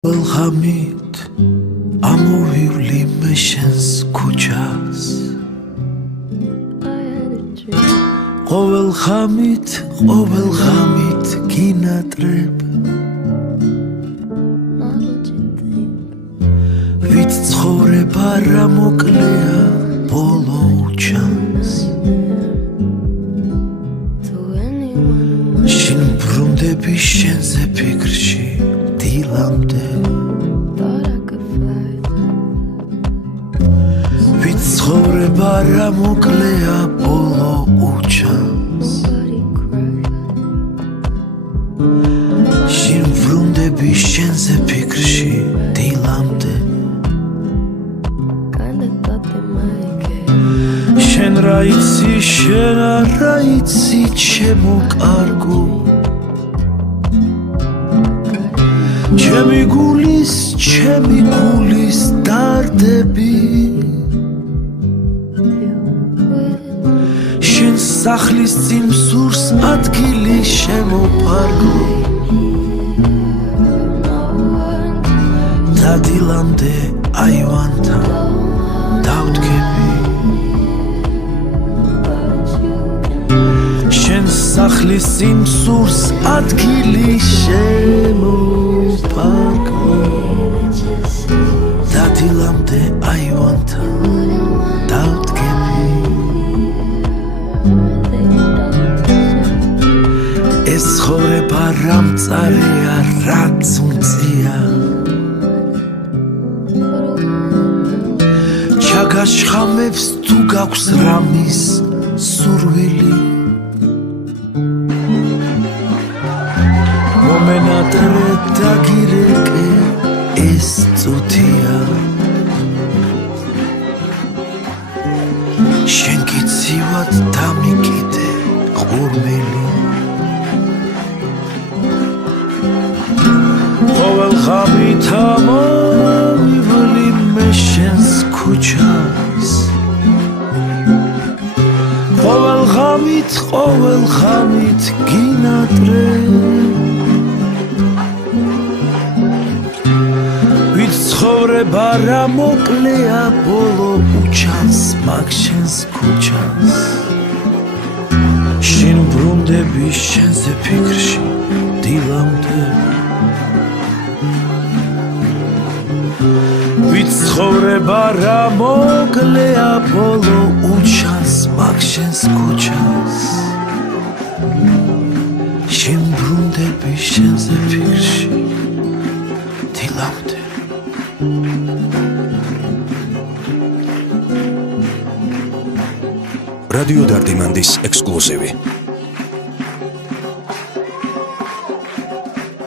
Welcome ამოვივლი მე შენს ქუჩას ყოველ ღამით გინატრებ ვით ცხოვრება რა მოკლეა ბოლო ჩანს შენ ბრუნდები შენზე ფიქრში დილამდე ვით ცხოვრება რა მოკლეა ბოლო უჩანს შენ ბრუნდები შენზე ფიქრში დილამდე შენ რა იცი შენ რა იცი ჩემო კარგო ჩემი გულის დარდები შენ სახლის წინ სურს ადგილი შემოფარგო და დილამდე აივანთან დავდგები შენ სახლის წინ სურს ადგილი შემოფარგო და დილამდე აივანთან დავდგები ეს ცხოვრება რა მწარეა რაც უმწია ჩაგაშხამებს თუ გაქვს რამის სურვილი მომენატრე დაგირეკე ეს წუთია შენ გიცივად დამიკიდე ყურმელი ყოველ ღამით ამოვივლი მე შენს ქუჩას ყოველ ღამით გინატრე ვით ცხოვრება რა მოკლეა ბოლო უჩანს მაგ შენს ქუჩას შენ ბრუნდები შენზე ფიქრში დილამდე ვით ცხოვრება რა მოკლეა ბოლო უჩანს მაგ შენს ქუჩას შენ ბრუნდები შენზე ფიქრში დილამდე რადიო დარტიმანდის ექსკლუზივი